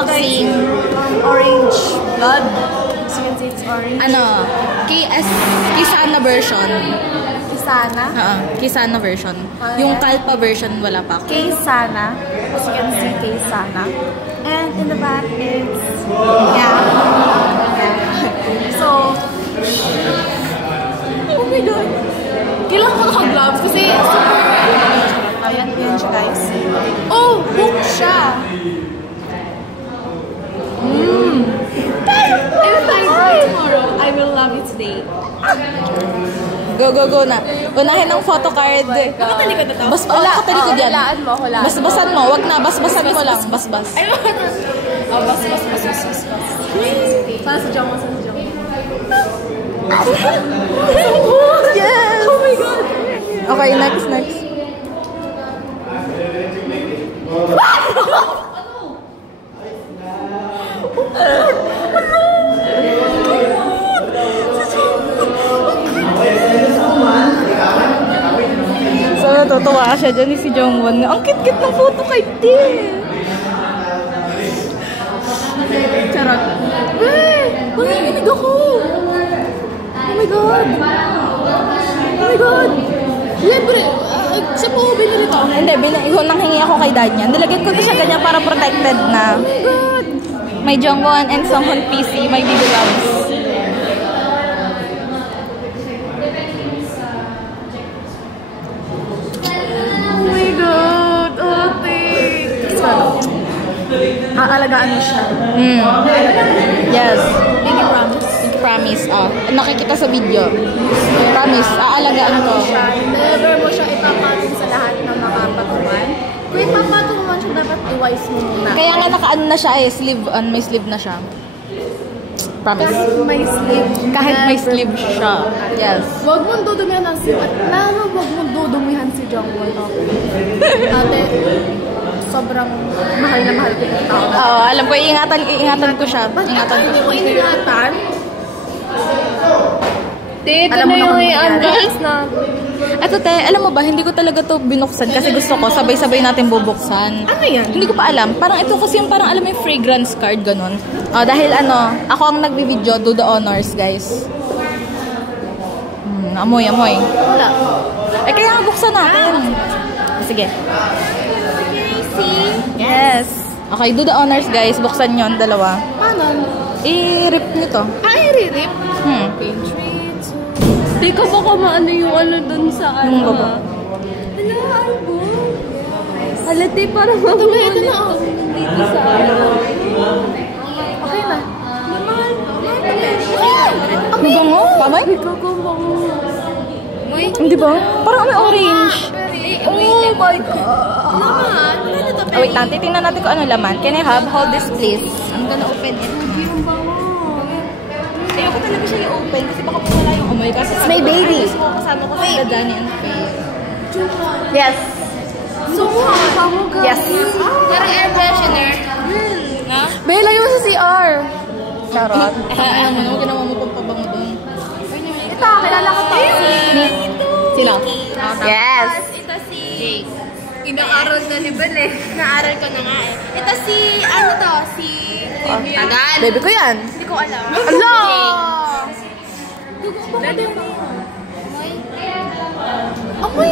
unboxing. Orange blood. As you can see, it's orange. Ano, Kisana version. Kisana? Kisana version. Yung Kalpa version, wala pa ako. Kisana. As you can see, Kisana. And in the back, it's... Yeah. So... Oh my God! Kailangan ko naka-gloves kasi super... Ayan siya, guys. Oh! Book siya! If I die tomorrow, I will love you today. Go na. Unahin ang photo card. Nakatalikod na to? Wala, katalikod yan. Hulaan mo. Basbasan mo. Wag na, basbasan mo lang. Basbas. Ay, bas. Sana sa Jong. Yes! Oh my God! Okay, next. So, natutuwa siya dyan si Jongwon. Ang cute-cute ng photo kay Tin. Charot. Manginginig ako! Oh my God! Libre! Siya po binili to? Hindi, nanghingi ako kay dad niya. Nilagyan ko na siya ganyan para protected na. Oh my God! May Jongwon and Songhun PC, may baby loves. Oh my God! Aalagaan mo siya. Yes. Pinky promise. Pinky promise. Nakikita sa video. Promise. Aalagaan ko. Never mo siya ipapatong sa lahat ng mga patuman. Kung ipapatong mo siya, dapat i-wise mo muna. Kaya nga naka-ano na siya sleeve. May sleeve na siya. Promise. Kahit may sleeve. Kahit may sleeve siya. Yes. Huwag mong dudumihan ang si... Huwag mong dudumihan si Jongwon. Ate, sobrang mahal na mahal ko yung tao. Oo, alam ko, iingatan ko siya. Ingatan ko. Hindi mo ingatan? Ito na yung i-unbox na. Eto te, alam mo ba, hindi ko talaga to binuksan kasi gusto ko sabay-sabay natin bubuksan. Ano yan? Hindi ko pa alam. Parang ito kasi yung parang alam mo yung fragrance card, ganun. Dahil ako ang nagbibideo, do the honors, guys. Amoy. Wala. Kaya nga buksan natin. Sige. See? Yes. Okay, do the honors, guys. Buksan nyo ang dalawa. Paano? I-rip nyo to. I-rip? Okay. 3, 2... Di ka baka maano yung ano dun sa Yung ano. baba. Ano, album? Halati, parang mabulit. Ito na. Dito sa ano. Okay na. Mahal. Ang bango. Pamay? Ikaw kung bango. Hindi ba? Parang may orange. Oh my God. Naman. Wait lang. Titingnan natin kung ano laman. Can I hold this, please? I'm gonna open it. Yung bango. Ayoko talaga siya i-open kasi baka wala yung amoy. Kasi It's my baby. Gusto ko kasama ko sa Dani and Faye. Yes. So, kasama ka. Yes. Parang air freshener. Bay, lagay mo sa CR. Charot. Alam mo, ginawa mo pang pabango doon. Ito, kilala ko to. Sino? Yes. Ito si... Inaaral na ni Bel eh. Naaral ko na nga eh. Ito si... Ano to? Si... Tagal. Baby ko yan. Hindi ko alam. Hello! Amoy!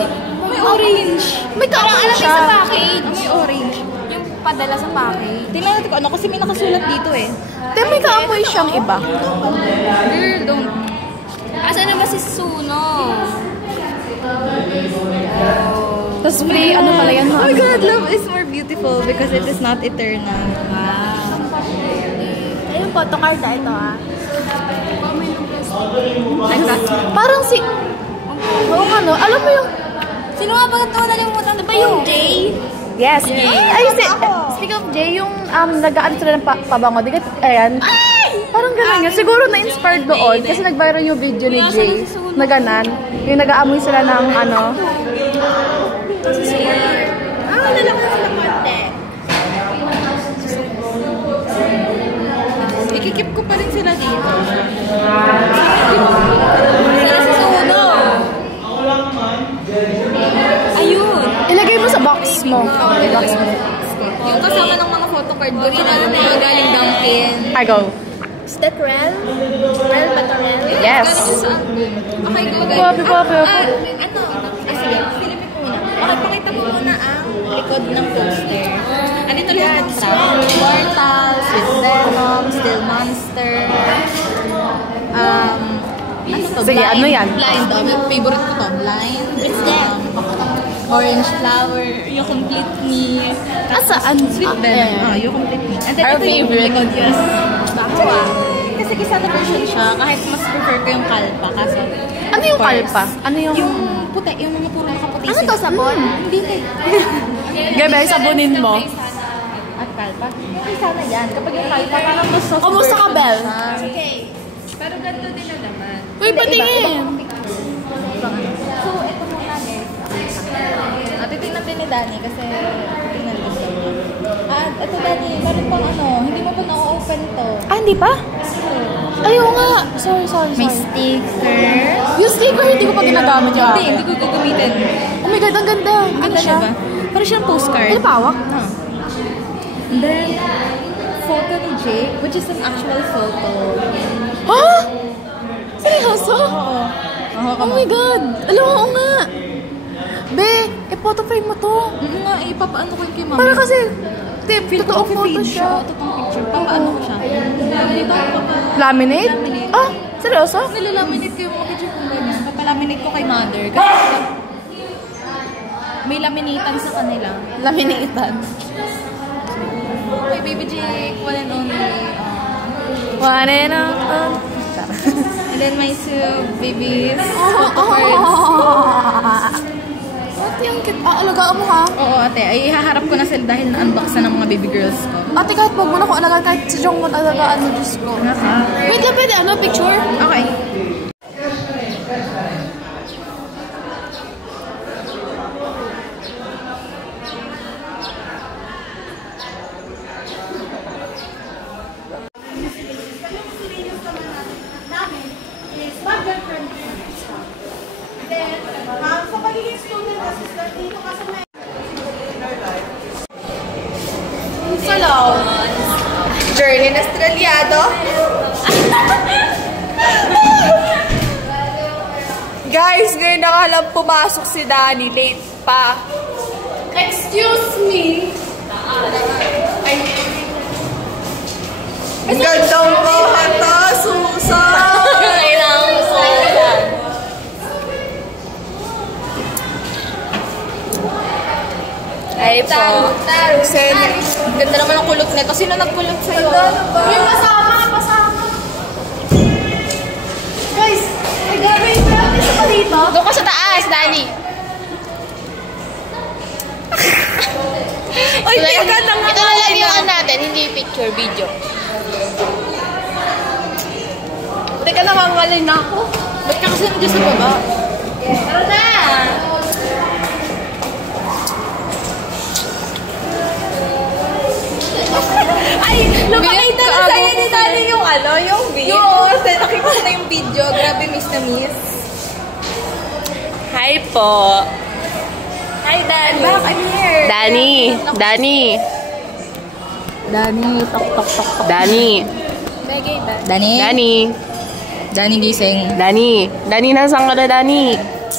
May orange. May karoon siya. Sa package. May orange. Yung padala sa package. Tingnan natin kung ano kasi may nakasulat dito eh. Then may kaamoy siyang iba. Girl, don't. Asa naman si Suno? Tapos free, ano pala yan? Oh my God, love is more beautiful because it is not eternal. Ayun, photocard na ito Parang si... Oo nga no, alam mo yung... Sino nga ba ito? Nalimutan na ba yung Jay? Yes. Ay, speak of Jay, yung nag-aan sila ng pabango. Di ka, ayan. Parang gano'n yun. Siguro na-inspired doon kasi nag-viral yung video ni Jay na gano'n. Yung nag-aamoy sila ng ano. Nalala ko na konti. Ikikip ko pa rin sila dito. Sila si Suno. Ayun. Ilagay mo sa box mo. Box mo. ko. Yung kasama ng mga photocard ko, ginala na yung galing Dunkin. I go. Is that Rel? Rel ba to Rel? Yes. Galing sa album. Okay, go guys. Papi. Sige, Philippine muna. Okay, pakita mo muna ang likod ng poster. Andito lahat sa Immortal, Sweet Venom, Still Monster. Ano to? Sige, ano yan? Blind. Favorite ko to, Blind. It's there. Orange Flower, You Complete Me. Saan? Sweet Venom. You Complete Me. And then Our ito yung favorite. likod, yes. Baho kasi kisana version siya, kahit mas prefer ko yung kalpa. Kasi, Ano yung kalpa? Ano yung... yung puti, yung mga puro nakaputi. Ano to, sabon? Hindi na. Gabi, sabunin mo. At kalpa? Ay, sana yan. Kapag yung kalpa, parang mas soft. Kumusta ka, Bel? Okay. Pero ganito din na naman. Uy, patingin! So, ito muna guys. At titignan din ni Danny kasi titignan din daw niya. At ito Danny, meron pang ano, hindi mo pa na-open to. Ah, hindi pa? Ayaw nga. Sorry. May sticker. Yung sticker, hindi ko pa ginagamit yung akin. Hindi ko gagamitin. Oh my God, ang ganda. Ang ganda siya. Diba? Parang siyang postcard. Ano pawak? And then, photo ni Jake, which is an actual photo. Ha? Seryoso? Oo. Oh my God. Alam mo, oo nga. Be, photo frame mo to. Nga, ipapaano ko yung kay mama. Para kasi, totoong photo feed siya. Totoong picture. Papaano ko siya? Hindi ba ako Laminate? Laminate. Ah, seryoso? Nilalaminate ko yung mga picture kong ganyan. Papalaminate ko kay mother. Kasi may laminatean sa kanila. Laminatean. Kay Baby Jake, one and only. One and all. And then my two babies. Photo cards. Ate, ang cute. Alagaan mo ha? Oo, ate. Ay, haharap ko na sila dahil na-unbox na ng mga baby girls ko. Ate, kahit wag mo na ko alagaan, kahit si Jong mo alagaan mo, Diyos ko. Wait lang, pwede ano, picture? Okay. Sa pagiging student assistant dito kasi may... Salaw. Journey na Australiado. Guys, ngayon na nga lang pumasok si Danny. Late pa. Excuse me. Ang gandang bata, Susan! Kailangan mo sa Ay po. Ganda naman ang kulot nito. Sino nagkulot sa'yo? Yung pasama! Guys, may gagawin practice pa dito. Doon ka sa taas, Danny. Ay, tingnan na nga. Ito na lang yung natin, hindi picture, video. Teka na, mamalay na ako. Ba't ka kasi nandiyan sa baba? Tara na! Ay, napakita na sa'yo ni Danny yung ano, yung video. Oo, nakita na yung video. Grabe, miss na miss. Hi po. Hi, Danny. Back, I'm here. Danny. Danny, tok. Danny. Danny, gising. Danny, nasaan ka na, Danny?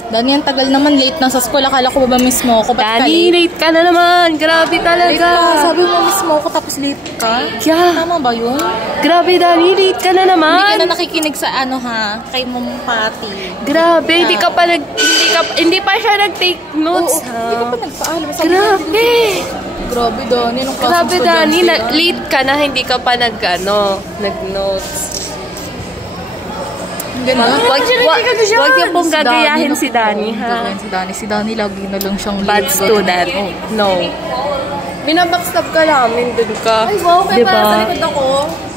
Danny, ang tagal naman. Late na sa school. Akala ko ba mismo ako? Ba't ka Danny, late? late ka na naman. Grabe Late talaga. ka. Sabi mo mismo ako tapos late ka? Yeah. Tama ba yun? Grabe, Danny, late ka na Hindi ka naman. na nakikinig sa ano ha? Kay Mom Patty. Grabe, hindi pa siya nag-take notes, Oo, hindi ka ha? pa nagpaalam. Sabi ko, Grabe. Grabe, Danny. Nung Grabe, Danny, late ka na, hindi ka pa nag-notes. Ganda. Wag niyo pong gagayahin si Danny, ha? Si Danny lagi na lang siyang Bad late. student. No. Binabackstab ka namin, dun ka. Ay, wow. Kaya Diba? para sa likod ako.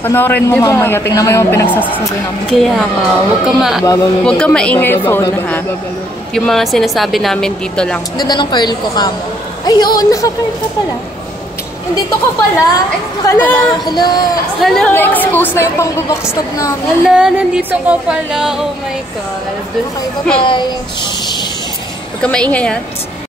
Panoorin mo mamaya. Tingnan mo yung pinagsasasabi namin. Kaya nga, huwag ka maingay phone, ha? Yung mga sinasabi namin dito lang. Ganda ng curl ko, Kamo. Ay, oo, naka-curl ka pala. Nandito ka pala. Ay, hala. Na-expose na yung pang-backstab namin. Hala, nandito ka pala. Oh my God. Okay, bye-bye. Huwag ka maingay, ha?